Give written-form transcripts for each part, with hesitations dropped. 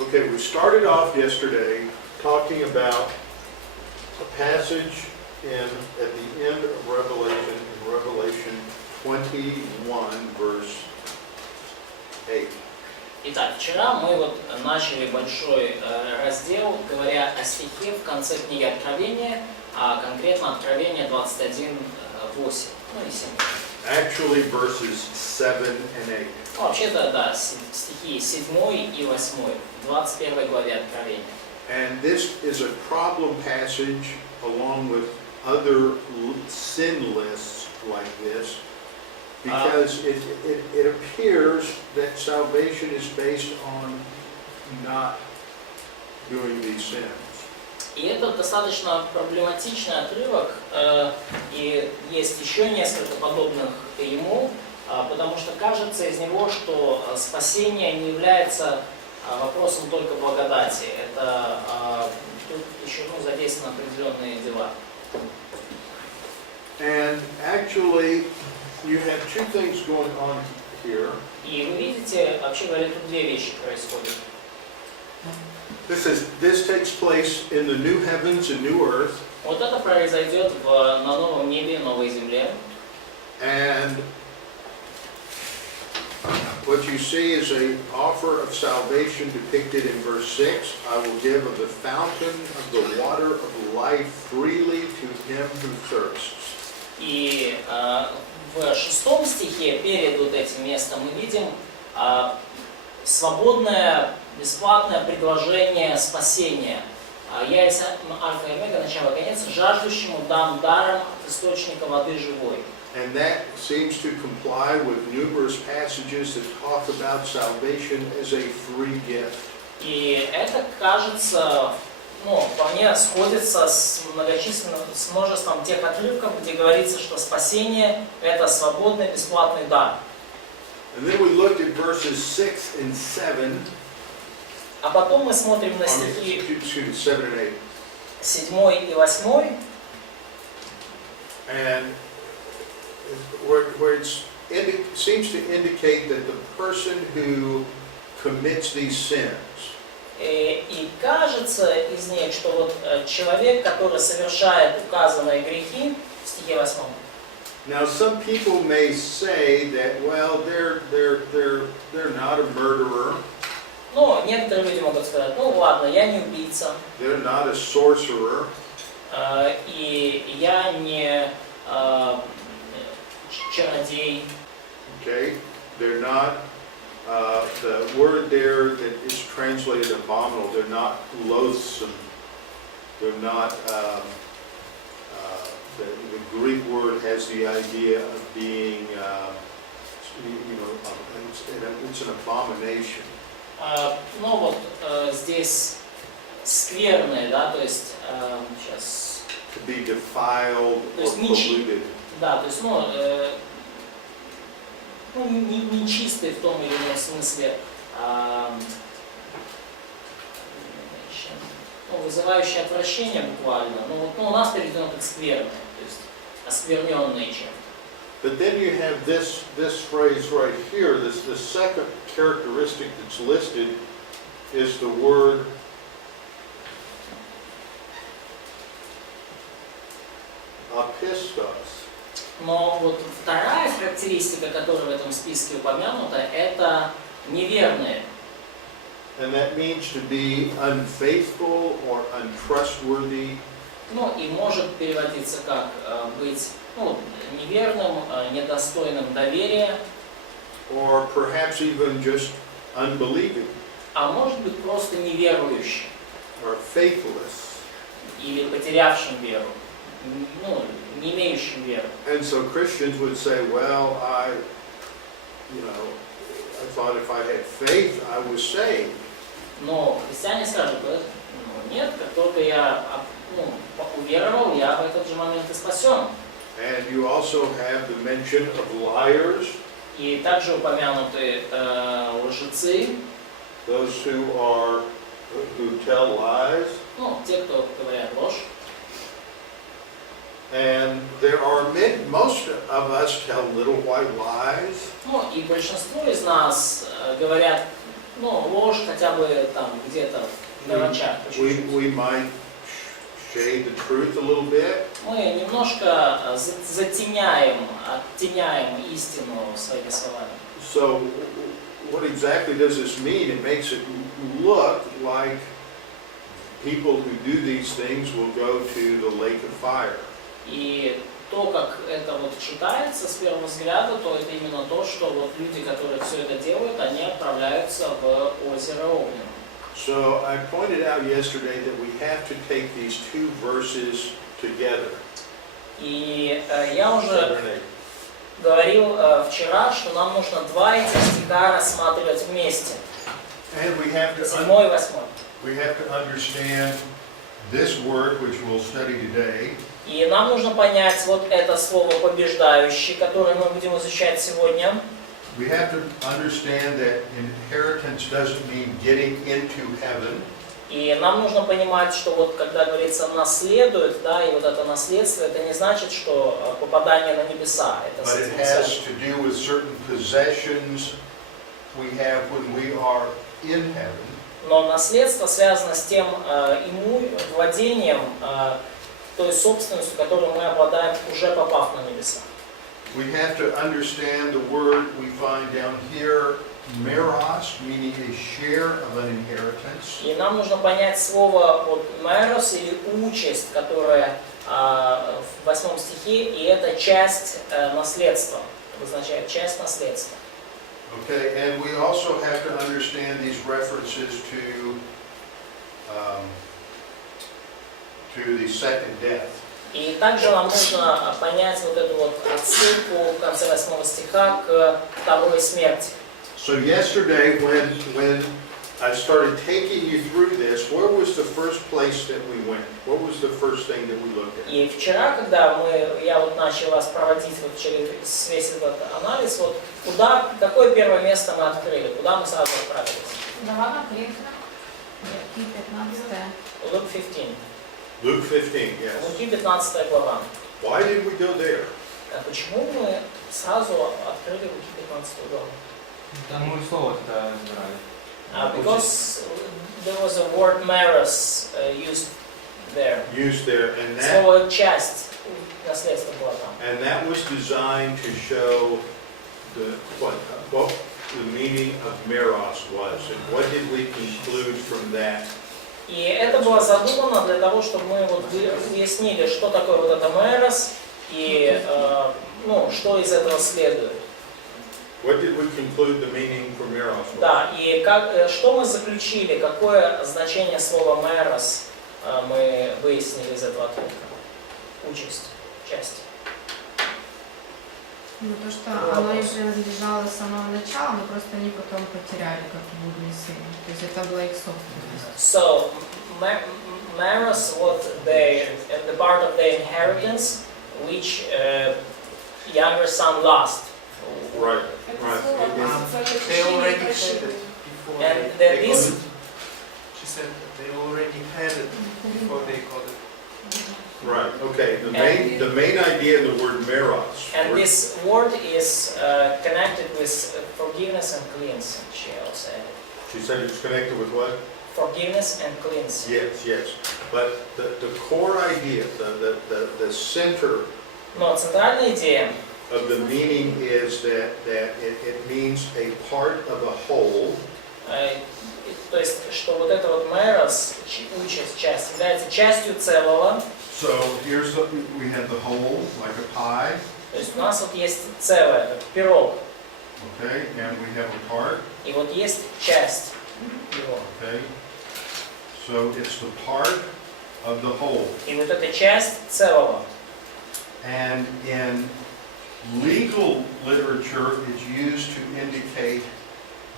Okay, we started off yesterday talking about a passage at the end of Revelation, in Revelation 21, verse 8. Итак, вчера мы вот начали большой раздел, говоря о стихе в конце книги Откровения, а конкретно Откровение 21:8, ну и 7. Actually, verses 7 and 8. Ну, вообще-то, да, стихи 7 и 8, в 21 главе Откровения. And this is a problem passage along with other sin lists like this, because it appears that salvation is based on not doing these sins. И это достаточно проблематичный отрывок, и есть еще несколько подобных ему, потому что кажется из него, что спасение не является вопросом только благодати. Это тут еще задействованы определенные дела. And actually, you have two things going on here. И вы видите, вообще говоря, тут две вещи происходят. This takes place in the new heavens and new earth. Вот это произойдет на новом небе и новой земле. And what you see is an offer of salvation depicted in verse 6. I will give of the fountain of the water of life freely to him who thirsts. И в 6 стихе, перед вот этим местом, мы видим свободное, бесплатное предложение спасения. Я есть Альфа и Омега, начало и конец, жаждущему дам даром от источника воды живой. And that seems to comply with numerous passages that talk about salvation as a free gift. И это, кажется, вполне сходится с множеством тех отрывков, где говорится, что спасение – это свободный, бесплатный дар. And then we looked at verses 6 and 7. А потом мы смотрим на стихи 7 and 8. 7 и 8. And where it seems to indicate that the person who commits these sins И кажется из них, что вот человек, который совершает указанные грехи, в стихе 8. Now, some people may say that, well, they're not a murderer. Ну, некоторые люди могут сказать, ну ладно, я не убийца. They're not a sorcerer. И я не чародей. Okay, they're not. The word there that is translated abominable. They're not loathsome. They're not. The Greek word has the idea of being, it's an abomination. Ну вот здесь скверные, да, то есть сейчас. To be defiled or polluted. Да, то есть нечистый в том или ином смысле, вызывающий отвращение буквально. У нас переведено как скверное, то есть оскверненные чем. But then you have this phrase right here. The second characteristic that's listed is the word apistos. Но вот вторая характеристика, которая в этом списке упомянута, это неверные. And that means to be unfaithful or untrustworthy. Ну и может переводиться как быть неверным, недостойным доверия. Or perhaps even just unbelieving. А может быть просто неверующим. Or faithless. Или потерявшим веру. Не имеющим веру. And so Christians would say, well, I thought if I had faith, I was saved. Но христиане скажут, нет, как только я уверовал, я в этот же момент и спасен. And you also have the mention of liars. И также упомянуты лжецы. Those who tell lies. Те, кто говорят ложь. And there are most of us tell little white lies. И большинство из нас говорят Ну, ложь хотя бы там где-то в мелочах. по чуть-чуть. We might shade the truth a little bit. Мы немножко затеняем, оттеняем истину своими словами. So what exactly does this mean? It makes it look like people who do these things will go to the lake of fire. И то, как это вот читается с первого взгляда, то это именно то, что вот люди, которые все это делают, они отправляются в озеро огненное. So I pointed out yesterday that we have to take these two verses together. И я уже говорил вчера, что нам нужно два этих стиха рассматривать вместе. And we have to 7 и 8. we have to understand this word which we'll study today. И нам нужно понять вот это слово «побеждающий», которое мы будем изучать сегодня. We have to understand that inheritance doesn't mean getting into heaven. И нам нужно понимать, что вот когда говорится «наследует», да, и вот это наследство, это не значит, что попадание на небеса. Это But it has to do with certain possessions we have when we are in heaven. Но наследство связано с тем владением, той собственностью, которую мы обладаем, уже попав на небеса. We have to understand the word we find down here, meros, meaning a share of an inheritance. И нам нужно понять слово вот «мерос» или «участь», которая в 8 стихе, и это часть наследства, обозначает часть наследства. Okay, and we also have to understand these references to the second death. И также нам нужно понять вот эту вот отсылку в конце 8 стиха к второй смерти. So yesterday when I started taking you through this, where was the first place that we went? What was the first thing that we looked at? И вчера, когда я вот начал вас проводить вот через весь этот анализ, вот какое первое место мы открыли, куда мы сразу отправились? Глава Коринфянам, Луки 15. Luke 15. Luke 15, yes. Луки 15 глава. Why did we go there? А почему мы сразу открыли Луки 15 главу? Там мы слово тогда разбирали. Because there was a word meros used there. Used there, and Слово «часть» наследство было там. and that was designed to show what the meaning of meros was, and what did we conclude from that? И это было задумано для того, чтобы мы вот выяснили, что такое вот это мерос и что из этого следует. What did we conclude the meaning for meros was? Да, и что мы заключили, какое значение слова мерос мы выяснили из этого отрывка? Участь, часть. Ну, то, что оно им принадлежало с самого начала, но просто они потом потеряли, как блудные сыны. То есть это была их собственность. So, meros was the part of their inheritance, which younger son lost. Right, Это right. слово относится They к already очищению и had it прощению. before And they this, got it. She said that they already had it before they got it. Right, okay. The main idea in the word meros. and this word is connected with forgiveness and cleansing, she also added. She said it's connected with what? Forgiveness and cleansing. Yes, yes. But the core idea, the center Но центральная идея, of the meaning is that it means a part of a whole. то есть, что вот это вот мерос, участь, часть, является частью целого. So here's we have the whole, like a pie, То есть у нас вот есть целое, как пирог, okay, and we have a part, и вот есть часть его. okay. So it's the part of the whole. И вот эта часть целого. And in legal literature, it's used to indicate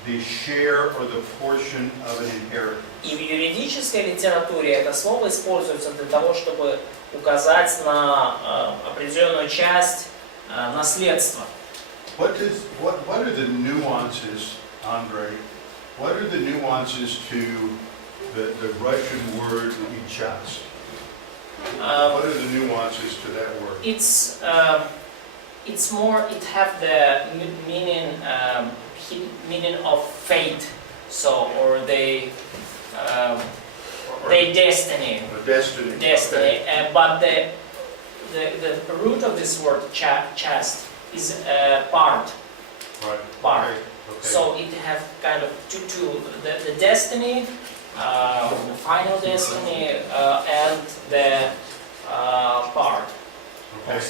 the share or the portion of an inheritance. И в юридической литературе это слово используется для того, чтобы указать на определенную часть наследства. What are the nuances, Andre? What are the nuances to the Russian word "час"? What are the nuances to that word? It's more, it have the meaning of fate. So, or they, their destiny. Destiny. Destiny. But the root of this word, часть, is part. Right. Part. Okay. So it have kind of two the destiny, the final destiny, and the part. Okay.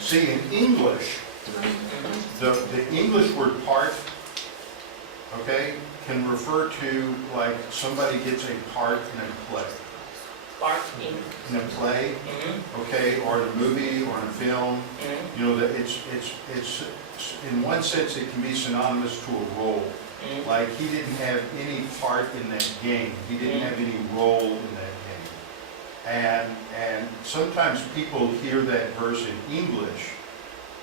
See, in English, the English word part, okay, can refer to like somebody gets a part in a play. Part in. In a play, okay, or in a movie or in a film. You know, that it's in one sense it can be synonymous to a role. Like he didn't have any part in that game. He didn't have any role in that game. And sometimes people hear that verse in English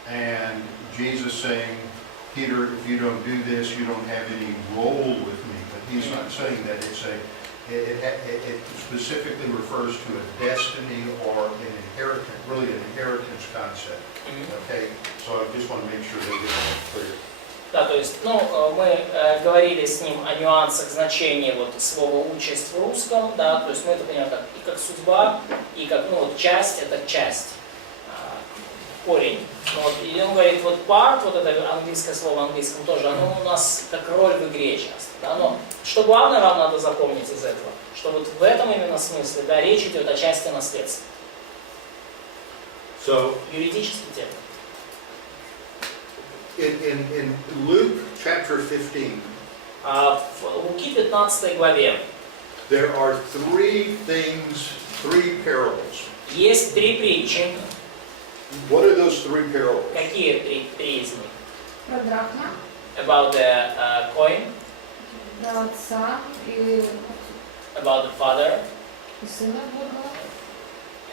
and Jesus saying, Peter, if you don't do this, you don't have any role with me. But he's not saying that. It specifically refers to a destiny or an inheritance, really an inheritance concept. Okay, so I just want to make sure that it's clear. Да, то есть, мы говорили с ним о нюансах значения вот слова «участь» в русском, да, то есть мы это понимаем как, и как судьба, и как, часть, это часть, корень. Вот, и он говорит, вот part, вот это английское слово в английском тоже, оно у нас как роль в игре часто, да, но что главное вам надо запомнить из этого, что вот в этом именно смысле, да, речь идет о части наследства. So, Юридический термин. in Luke chapter 15, В Луки 15 главе there are three parables. есть три притчи. What are those three parables? Какие три из них? Про драхма, About the coin, про отца и about the father сына Бога,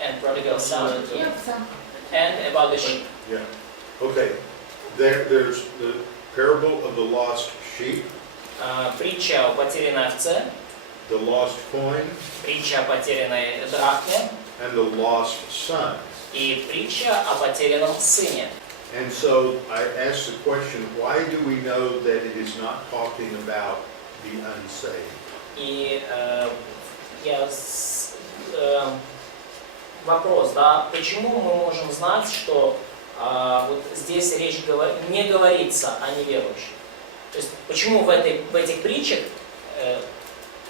and prodigal son, и отца. and about the sheep. Yeah. Okay. There's the parable of the lost sheep, Притча о потерянной овце, the lost coin, притча о потерянной драхме and the lost son. и притча о потерянном сыне. And so I asked the question, why do we know that it is not talking about the unsaved? И вопрос, да, почему мы можем знать, что вот здесь речь не говорится о неверующих? То есть почему в этих притчах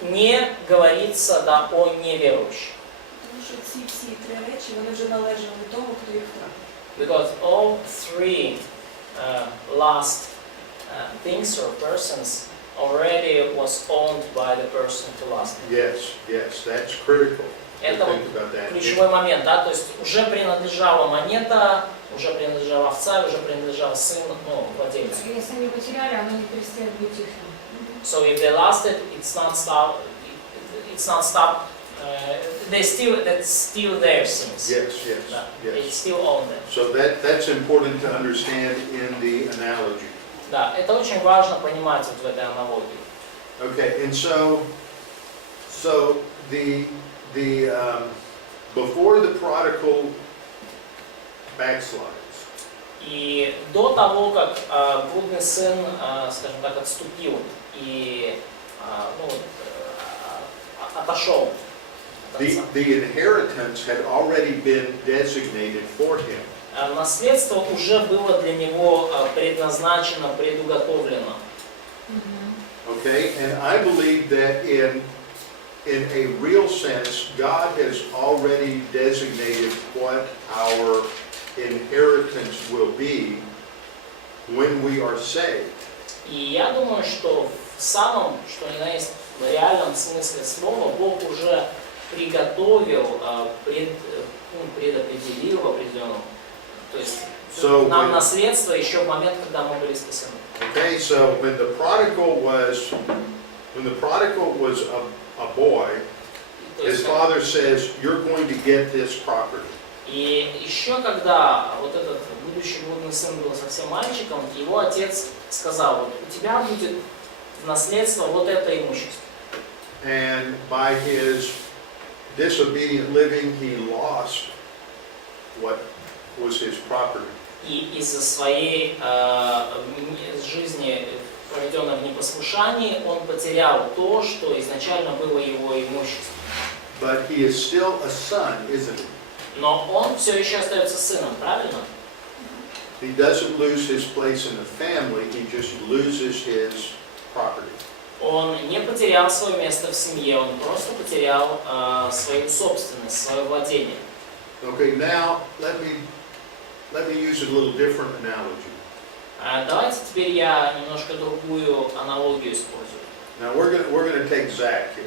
не говорится, да, о неверующих? Тому що ці три речі, вони вже належали тому, хто їх втратив. Because all three last things or persons already was owned by the person who lost it. Yes, that's critical. To Это think about that. ключевой момент, да, то есть уже принадлежала монета, уже принадлежала овца, уже принадлежал сын, владельцу. Если они потеряли, оно не перестает быть их. So if they lost it, it's not stopped. That's still their sins. Yes, Да, yes. They still own them. So that's important to understand in the analogy. Да, это очень важно понимать вот в этой аналогии. Okay, and so the before the prodigal backslides, И до того, как блудный сын, скажем так, отступил и отошел, the inheritance had already been designated for him. наследство уже было для него предназначено, предуготовлено. Okay, and I believe that in a real sense, God has already designated what our inheritance will be when we are saved. И я думаю, что в самом, что ни на есть, в реальном смысле слова, Бог уже приготовил, предопределил в определенном. То есть нам наследство еще в момент, когда мы были спасены. Okay, so when the prodigal was a boy, his father says, "You're going to get this property." И еще когда вот этот будущий блудный сын был совсем мальчиком, его отец сказал: вот у тебя будет в наследство вот это имущество. And by his disobedient living, he lost what was his property. И из-за своей жизни, проведенной в непослушании, непослушании он потерял то, что изначально было его имуществом. But he is still a son, isn't he? Но он все еще остается сыном, правильно? He doesn't lose his place in the family, he just loses his property. Он не потерял свое место в семье, он просто потерял свою собственность, свое владение. Okay, now let me use a little different analogy. Давайте теперь я немножко другую аналогию использую. Now we're gonna take Zach here.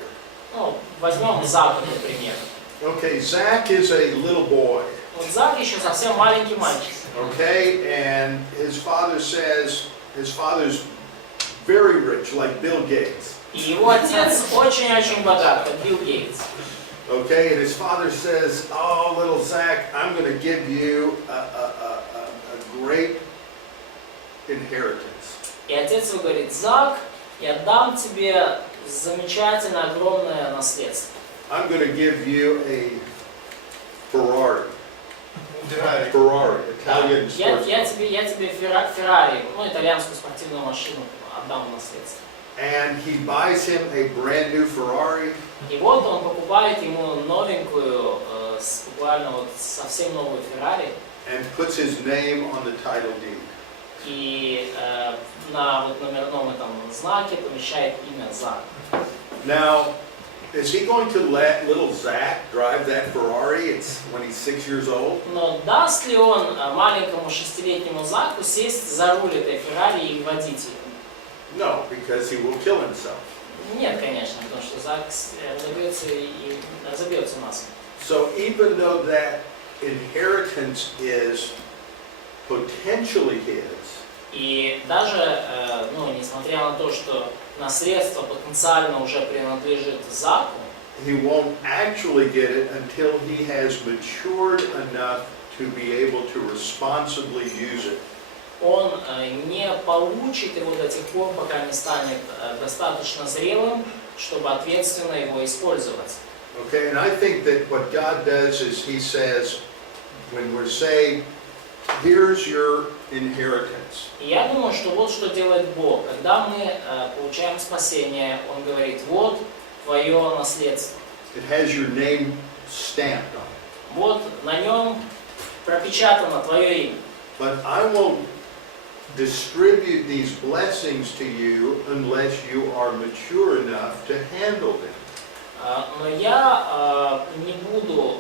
Ну, возьмем Зака, например. Okay, Zach is a little boy. Вот Зак еще совсем маленький мальчик. Okay, and his father's very rich, like Bill Gates. И его отец очень-очень богат, как Билл Гейтс. Okay, and his father says, "Oh, little Zach, I'm going to give you a great inheritance." И отец его говорит: Зак, я дам тебе замечательное, огромное наследство. I'm going to give you a Ferrari. Ferrari. Italian sports Я car. тебе Феррари, ну, итальянскую спортивную машину отдам в наследство. And he buys him a brand new Ferrari, И вот он покупает ему новенькую, буквально вот совсем новую Феррари, and puts his name on the title deed. и на вот номерном этом знаке помещает имя Зак. Now, is he going to let little Zach drive that Ferrari when he's 6 years old? Но даст ли он маленькому 6-летнему Заку сесть за руль этой Феррари и водить ее? No, because he will kill himself. Нет, конечно, потому что Зак разобьется и разобьется нас. So even though that inheritance is potentially his, И даже, ну, несмотря на то, что наследство потенциально уже принадлежит Заку, he won't actually get it until he has matured enough to be able to responsibly use it. он не получит его до тех пор, пока не станет достаточно зрелым, чтобы ответственно его использовать. Okay, and I think that what God does is He says, when we're saved, here's your inheritance. И я думаю, что вот что делает Бог. Когда мы получаем спасение, Он говорит: вот твое наследство. It has your name stamped on it. Вот на нем пропечатано твое имя. But I won't distribute these blessings to you unless you are mature enough to handle them. Но я не буду,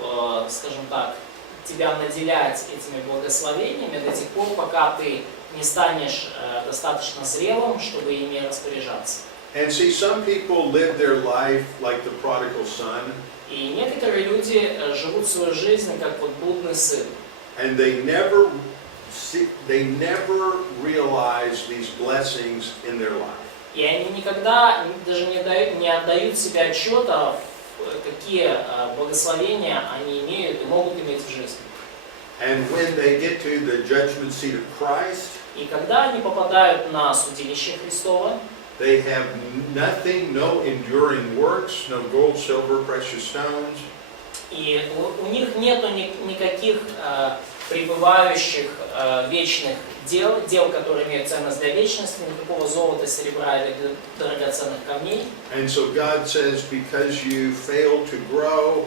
скажем так, тебя наделять этими благословениями до тех пор, пока ты не станешь достаточно зрелым, чтобы ими распоряжаться. And see, some people live their life like the prodigal son, И некоторые люди живут свою жизнь как вот блудный сын. and they never realize these blessings in their life. И они никогда даже не отдают себе отчета, какие благословения они имеют и могут иметь в жизни. And when they get to the judgment seat of Christ, И когда они попадают на судилище Христово, they have nothing, no enduring works, no gold, silver, precious stones. и у них нету никаких пребывающих вечных дел, которые имеют ценность для вечности, никакого золота, серебра или драгоценных камней. And so God says, because you fail to grow,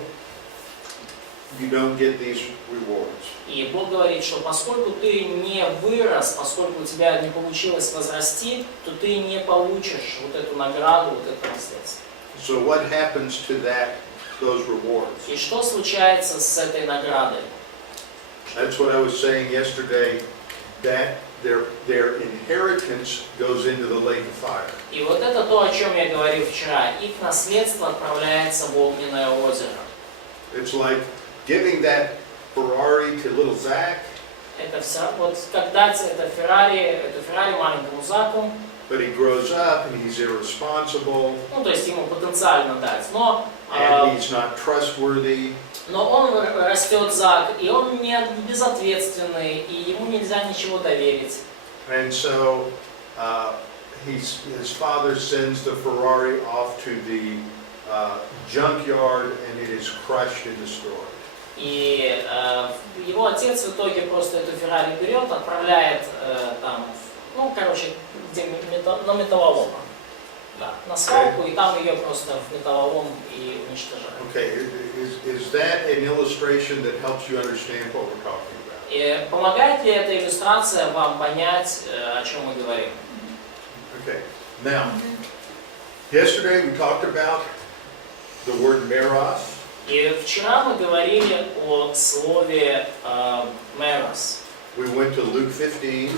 you don't get these rewards. И Бог говорит, что поскольку ты не вырос, поскольку у тебя не получилось возрасти, то ты не получишь вот эту награду, вот это наследство. So what happens to those rewards? И что случается с этой наградой? That's what I was saying yesterday, that their inheritance goes into the lake of fire. И вот это то, о чем я говорил вчера. Их наследство отправляется в огненное озеро. It's like giving that Ferrari to little Zach, Это все, вот как дать это Феррари маленькому Заку, but he grows up and he's irresponsible, ну то есть ему потенциально дать, and he's not trustworthy, но он растет Зак, и он не безответственный, и ему нельзя ничего доверить. and so his father sends the Ferrari off to the junkyard and it is crushed and destroyed. И его отец в итоге просто эту Феррари берет, отправляет там, ну короче, где на металлолом. Да, на свалку, и там ее просто в металлолом и уничтожают. Okay, is that an illustration that helps you understand what we're talking about? И помогает ли эта иллюстрация вам понять, о чем мы говорим? Okay, now, yesterday we talked about the word meros. И вчера мы говорили о слове «мерос». We went to Luke 15.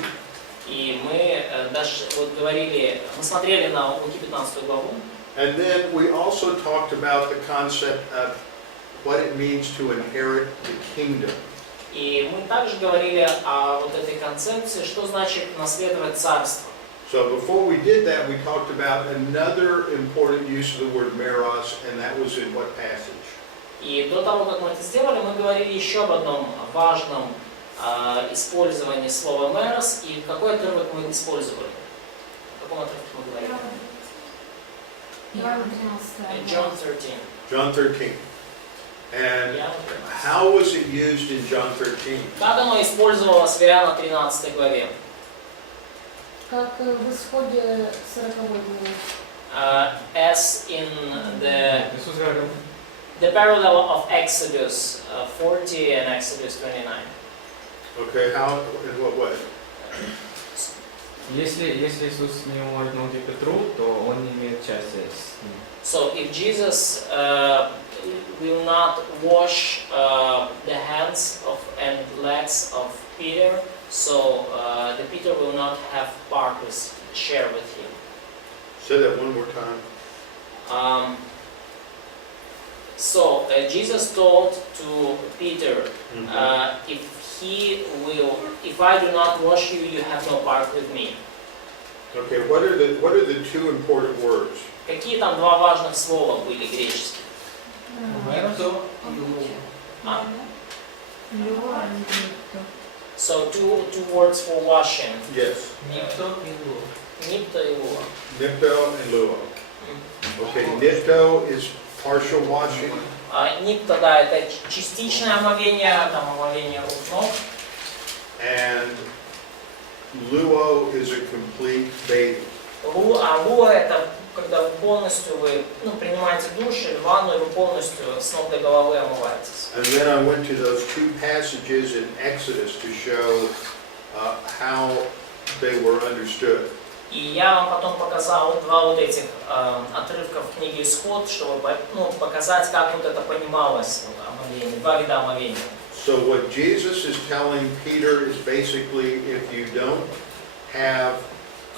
И мы даже вот говорили, мы смотрели на Луки 15 главу. And then we also talked about the concept of what it means to inherit the kingdom. И мы также говорили о вот этой концепции, что значит наследовать царство. So before we did that, we talked about another important use of the word meros, and that was in what passage? И до того, как мы это сделали, мы говорили еще об одном важном использовании слова «мерос», и какой отрывок мы использовали? О каком отрывке мы говорили? John 13. John 13. And Иоанна 13. how was it used in John 13? Как оно использовалось в Иоанна 13 главе? Как в исходе 40 главы. As in Иисус говорил, the parallel of Exodus 40 and Exodus 29. Okay, how, in what way? если Иисус не может научить Петру, то он не имеет части с ним. So if Jesus will not wash the hands of and legs of Peter, so the Peter will not have part with share with him. Say that one more time. So Jesus told to Peter, if I do not wash you, you have no part with me. Okay, what are the two important words? Какие там два важных слова были греческие? Никто и лук. А, Лёва и Никто. So two words for washing. Yes, Никто и лук. Нипто и луа. nipto and luo. Okay, nipto is partial washing, Нипто, да, это частичное омовение, там омовение рук, ног. and luo is a complete bathing. Луа это когда вы полностью принимаете душ или ванну, и вы полностью с ног до головы омываетесь. And then I went to those two passages in Exodus to show how they were understood. И я вам потом показал два вот этих отрывка в книге Исход, чтобы показать, как вот это понималось, омовение, два вида омовения. So what Jesus is telling Peter is basically, if you don't have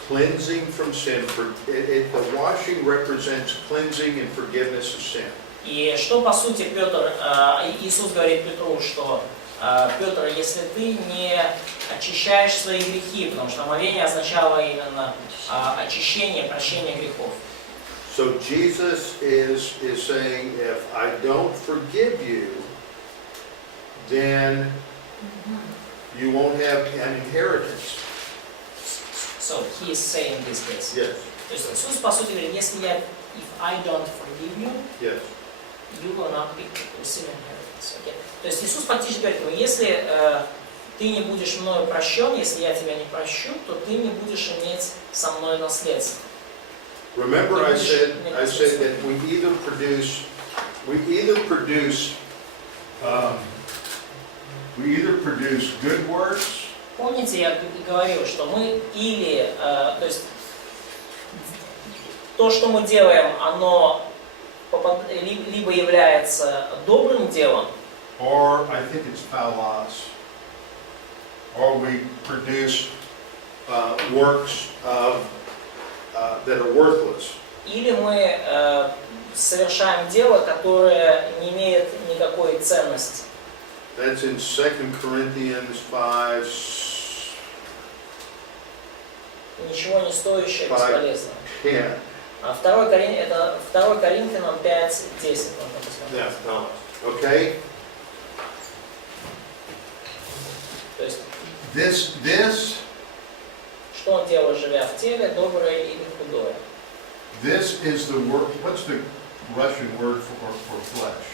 cleansing from sin, the washing represents cleansing and forgiveness of sin. И что по сути Иисус говорит Петру, что Петр, если ты не очищаешь свои грехи, потому что омовение означало именно очищение, прощение грехов. So Jesus is saying, if I don't forgive you, then you won't have an inheritance. So he is saying this case. Yes, То есть Иисус по сути говорит, если я, if I don't forgive you, yes. you will not be receiving inheritance. Okay? То есть Иисус фактически говорит, если ты не будешь мною прощен, если я тебя не прощу, то ты не будешь иметь со мной наследство. Remember, I said that we either produce good works. Помните, я говорил, что мы или, то есть то, что мы делаем, оно либо является добрым делом, Or I think it's phalos. Or we produce works that are worthless. или мы совершаем дело, которое не имеет никакой ценности. That's in 2 Corinthians 5. Ничего не стоящее, бесполезное. 10. 2 Коринфянам 5:10. Yeah, no. Okay? То есть, This, что он делал, живя в теле, доброе или худое? This is the word, what's the Russian word for flesh?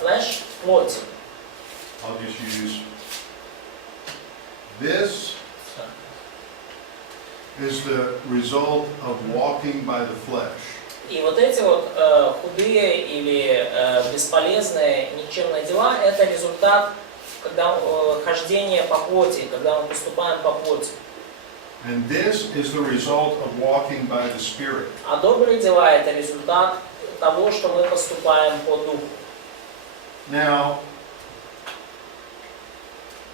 Флеш – плоть. I'll just use this is the result of walking by the flesh. И вот эти вот худые или бесполезные, никчемные дела – это результат когда хождение по плоти, когда мы поступаем по плоти. And this is the result of walking by the Spirit. А добрые дела – это результат того, что мы поступаем по духу. Now,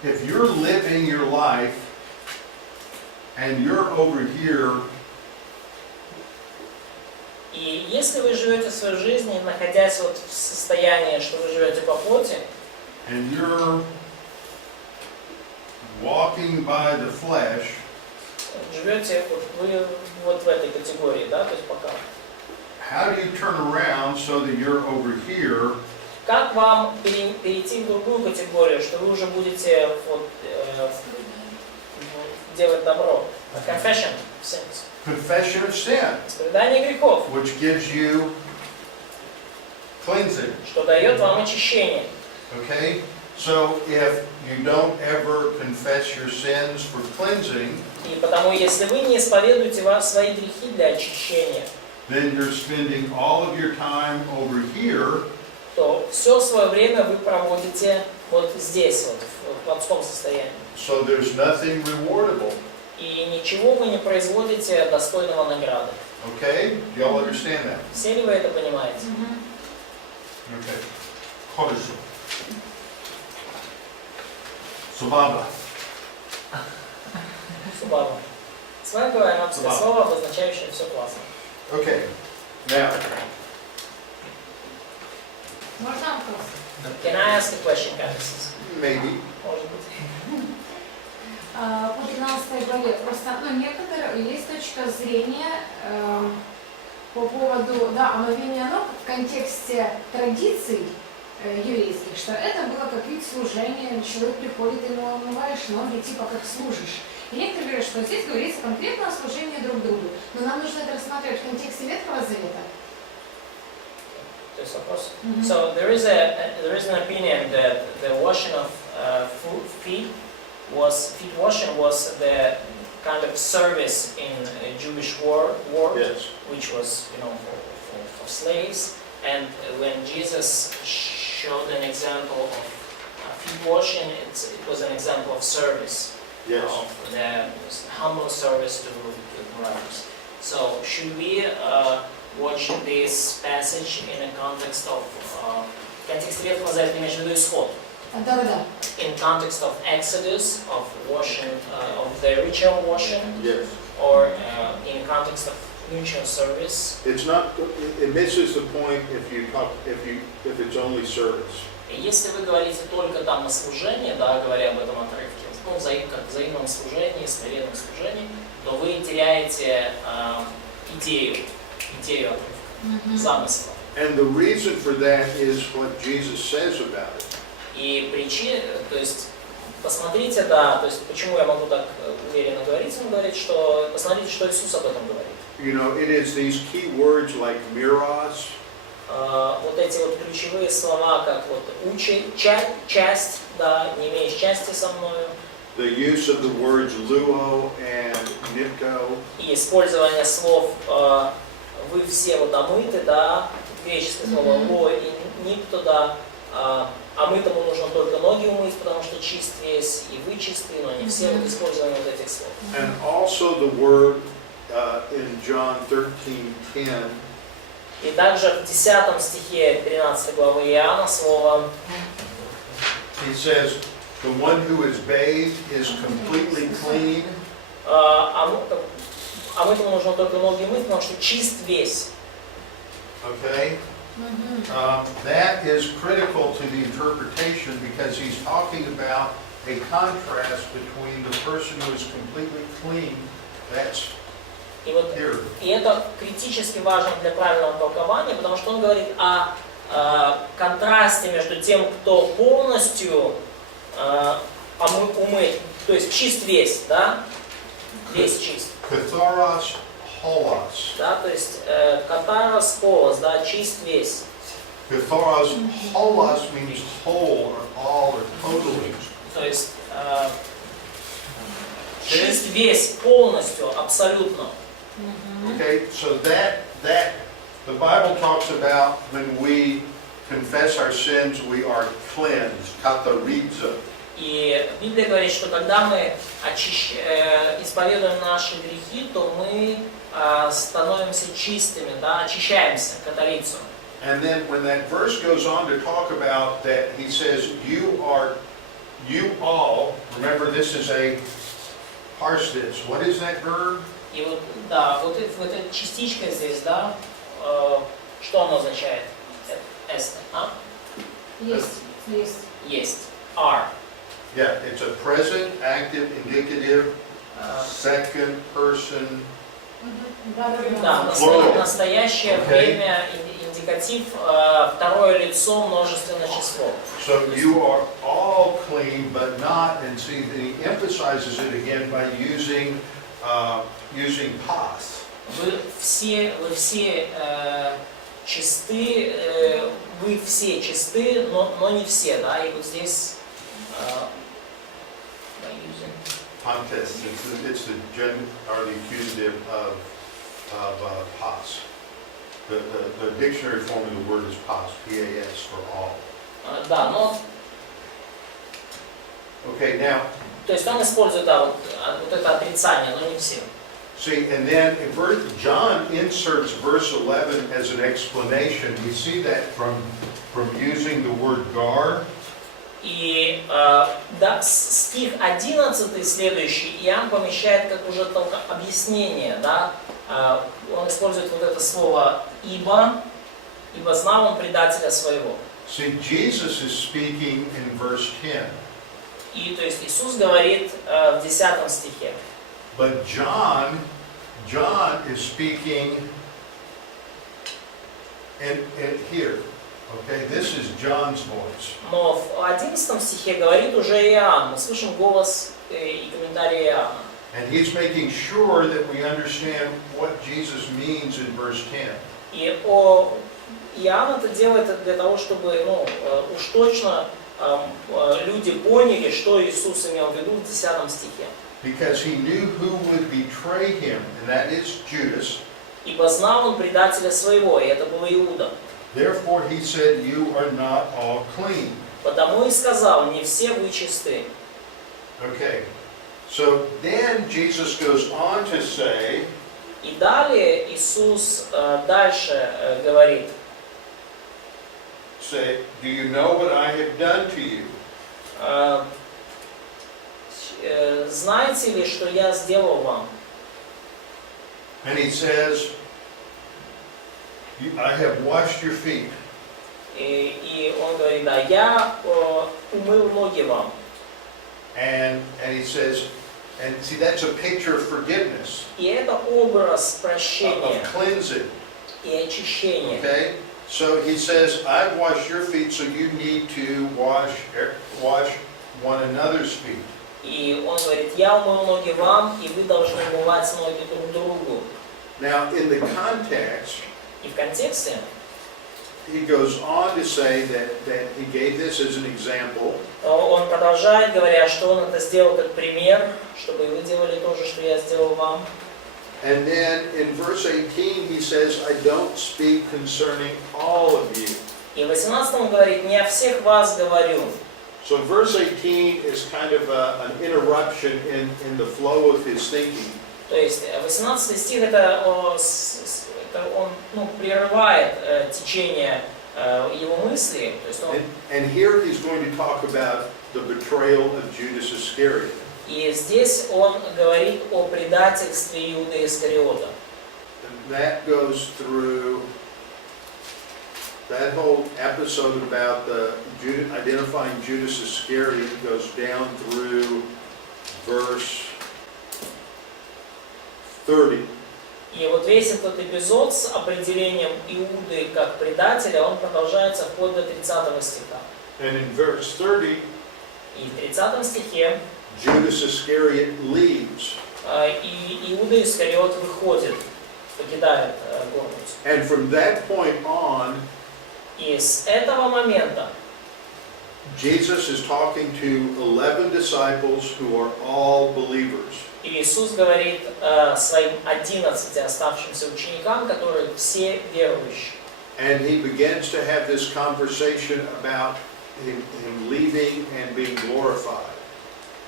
if you're living your life and you're over here, И если вы живете свою жизнь, находясь вот в состоянии, что вы живете по плоти, and you're walking by the flesh, живете, вот вы вот в этой категории, да, то есть пока. how do you turn around so that you're over here Как вам перейти в другую категорию, что вы уже будете вот, делать добро? Confession of sins. confession of sin, Исповедание грехов, which gives you cleansing, что дает вам очищение. okay? So if you don't ever confess your sins for cleansing, И потому, если вы не исповедуете свои грехи для очищения, then you're spending all of your time over here, то все свое время вы проводите вот здесь, вот в плотском состоянии. so there's nothing rewardable, И ничего вы не производите достойного награды. okay? Do y'all understand that? Все ли вы это понимаете? Okay. Хорошо. Слава. Субава. С вами говорим арабское Субава. слово, обозначающее все классно. Okay. Now, Можно вопрос? Can I ask a question, Candice? Maybe. Может быть. По 13 главе просто, некоторые есть точка зрения по поводу, омовения ног в контексте традиций еврейских, что это было как вид служения, человек приходит, ему омываешь ноги, типа как служишь. И некоторые говорят, что здесь говорится конкретно о служении друг другу, но нам нужно это рассматривать в контексте Ветхого Завета. То есть вопрос. So there is an opinion that the washing of feet washing was the kind of service in Jewish world, Yes. which was for slaves. And when Jesus showed an example of feet washing, it was an example of service, Yes. of the humble service to brothers. So should we watch this passage in a context of контексте Ветхого Завета, имеешь в виду исход? Да. In context of Exodus, of washing, of the ritual washing, Yes. or in context of mutual service? It's not, it misses the point if it's only service. Если вы говорите только там о служении, да, говоря об этом отрывке, как взаимном служении, смиренном служении, то вы теряете идею отрывка, замысла. And the reason for that is what Jesus says about it. И причина, то есть, посмотрите, да, то есть, почему я могу так уверенно говорить, он говорит, что, посмотрите, что Иисус об этом говорит. You know, it is these key words like miros, Вот эти вот ключевые слова, как вот часть, да, не имеешь части со мною. the use of the words luo and nipto, И использование слов вы все вот омыты, да, греческое слово ло и нипто, да, омытому нужно только ноги умыть, потому что чист весь, и вы чисты, но не все, вот использование вот этих слов. and also the word in John 13:10, И также в 10 стихе 13 главы Иоанна слово he says, the one who is bathed is completely clean. омытому нужно только ноги мыть, потому что чист весь. Okay? That is critical to the interpretation because he's talking about a contrast between the person who is completely clean, that's И вот here, и это критически важно для правильного толкования, потому что он говорит о контрасте между тем, кто полностью умыт, то есть чист весь, да, весь чист, katharos holos. да, то есть катарос холос, да, чист весь. Katharos holos means whole or all or totally. То есть Чист весь, полностью, абсолютно. Okay, so that the Bible talks about when we confess our sins, we are cleansed, katarizo. И Библия говорит, что когда мы исповедуем наши грехи, то мы становимся чистыми, да, очищаемся, катарицу. And then when that verse goes on to talk about that, he says, you all, remember this is a parstis. What is that verb? И вот, да, вот эта частичка здесь, да, что она означает? Эсте, а? Есть. Есть. Are. Yeah, it's a present, active, indicative, second person. Да, настоящее время, индикатив, второе лицо, множественное число. So you are all clean, but not, and see, he emphasizes it again by using pas. Вы все чисты, вы все чисты, но не все, да, и вот здесь Pontes, it's the gen, or the accusative of pas. The dictionary form of the word is pas, P-A-S, for all. Да, но, Okay, now, то есть он использует, да, вот это отрицание, но не все. see, and then John inserts verse 11 as an explanation. We see that from using the word gar. И да, стих 11 следующий Иоанн помещает как уже только объяснение, да, он использует вот это слово «ибо знал он предателя своего». See, Jesus is speaking in verse 10. И то есть Иисус говорит в 10 стихе. But John is speaking and here. Okay, this is John's voice. Но в 11 стихе говорит уже Иоанн. Мы слышим голос и комментарий Иоанна. And he's making sure that we understand what Jesus means in verse 10. И Иоанн это делает для того, чтобы уж точно люди поняли, что Иисус имел в виду в 10 стихе. Because he knew who would betray him, and that is Judas. Ибо знал он предателя своего, и это был Иуда. Therefore he said, you are not all clean. Потому и сказал, не все вы чисты. Okay, so then Jesus goes on to say, И далее Иисус дальше говорит, do you know what I have done to you? знаете ли, что я сделал вам? And he says, I have washed your feet. И он говорит, да, я умыл ноги вам. And he says, and see, that's a picture of forgiveness, И это образ of прощения cleansing. и очищения. Okay? So he says, I've washed your feet, so you need to wash one another's feet. И он говорит, я умыл ноги вам, и вы должны умывать ноги друг другу. Now, in the context, И в контексте he goes on to say that he gave this as an example. он продолжает, говоря, что он это сделал как пример, чтобы вы делали то же, что я сделал вам. And then in verse 18 he says, I don't speak concerning all of you. И в 18 он говорит, не о всех вас говорю. So verse 18 is kind of an interruption in the flow of his thinking. То есть 18 стих это он прерывает течение его мысли. То есть And here he's going to talk about the betrayal of Judas Iscariot. И здесь он говорит о предательстве Иуды Искариота. And that goes through that whole episode about identifying Judas Iscariot goes down through verse 30. И вот весь этот эпизод с определением Иуды как предателя, он продолжается вплоть до 30 стиха. And in verse 30, И в 30 стихе Judas Iscariot leaves. и Иуда Искариот выходит, покидает горницу. And from that point on, И с этого момента Jesus is talking to 11 disciples who are all believers. И Иисус говорит своим 11 оставшимся ученикам, которые все верующие. And he begins to have this conversation about him leaving and being glorified.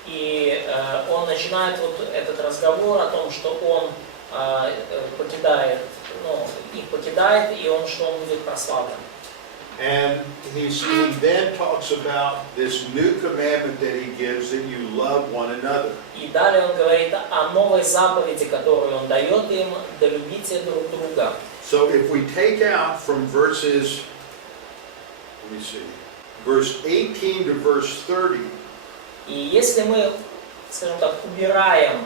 И он начинает вот этот разговор о том, что он покидает, их покидает, и что он будет прославлен. And he then talks about this new commandment that he gives, that you love one another. И далее он говорит о новой заповеди, которую он дает им, да любите друг друга. So if we take out from verses, verse 18 to verse 30, и если мы, скажем так, убираем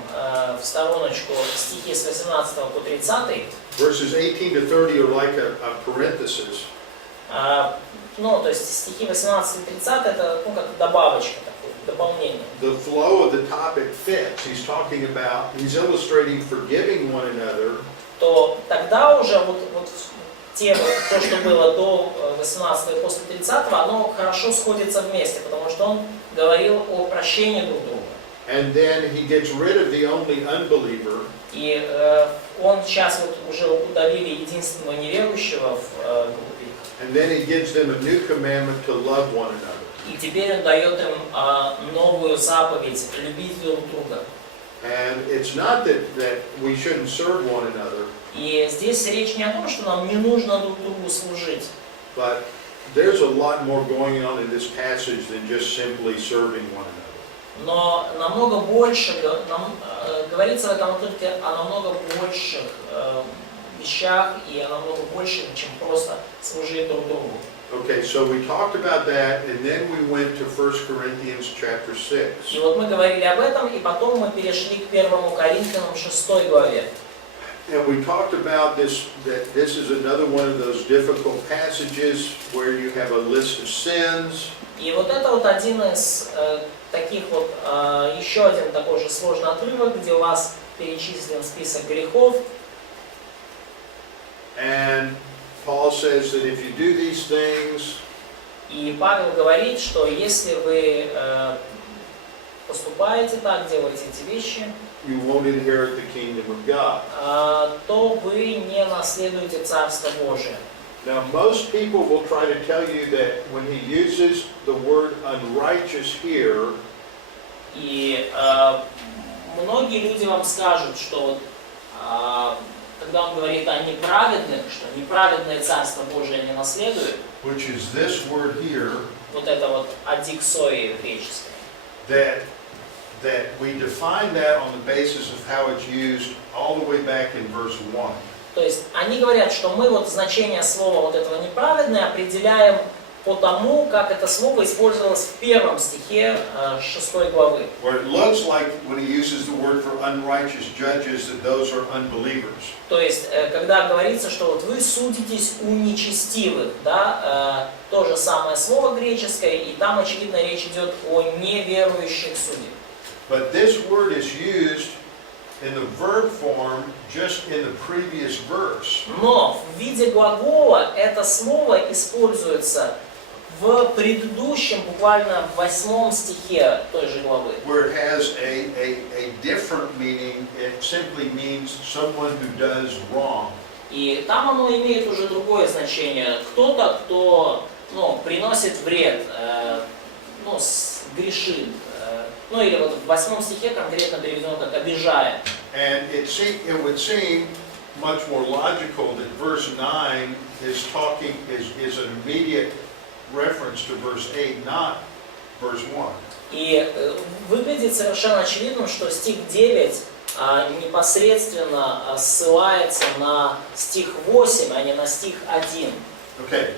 в стороночку стихи с 18 по 30, verses 18 to 30 are like a parenthesis. то есть стихи 18 и 30 это как добавочка, такое, дополнение. The flow of the topic fits. He's illustrating forgiving one another. То тогда уже вот то, что было до 18 и после 30, оно хорошо сходится вместе, потому что он говорил о прощении друг друга. And then he gets rid of the only unbeliever. И он сейчас уже удалили единственного неверующего в группе. And then he gives them a new commandment to love one another. И теперь он дает им новую заповедь любить друг друга. And it's not that we shouldn't serve one another. И здесь речь не о том, что нам не нужно друг другу служить. But there's a lot more going on in this passage than just simply serving one another. Но намного больше, говорится в этом отрывке о намного больших вещах и о намного большем, чем просто служить друг другу. Okay, so we talked about that, and then we went to 1 Corinthians chapter 6. И вот мы говорили об этом, и потом мы перешли к 1 Коринфянам 6 главе. And we talked about this, that this is another one of those difficult passages where you have a list of sins. И вот это вот один из таких вот, еще один такой же сложный отрывок, где у вас перечислен список грехов. And Paul says that if you do these things, и Павел говорит, что если вы поступаете так, делаете эти вещи, you won't inherit the kingdom of God. То вы не наследуете Царство Божие. Now, most people will try to tell you that when he uses the word unrighteous here, и многие люди вам скажут, что когда он говорит о неправедных, что неправедное Царство Божие не наследует, which is this word here, вот это вот адиксои греческое, that we define that on the basis of how it's used all the way back in verse 1. То есть они говорят, что мы вот значение слова вот этого неправедное определяем по тому, как это слово использовалось в первом стихе 6 главы. Where it looks like when he uses the word for unrighteous judges that those are unbelievers. То есть, когда говорится, что вот вы судитесь у нечестивых, да, то же самое слово греческое, и там, очевидно, речь идет о неверующих судьях. But this word is used in the verb form just in the previous verse. Но в виде глагола это слово используется в предыдущем, буквально в 8 стихе той же главы. Where it has a different meaning, it simply means someone who does wrong. И там оно имеет уже другое значение. Кто-то, кто приносит вред, грешит. Или вот в 8 стихе конкретно переведено как обижает. And it would seem much more logical that verse 9 is an immediate reference to verse 8, not verse 1. И выглядит совершенно очевидным, что стих 9 непосредственно ссылается на стих 8, а не на стих 1. Okay.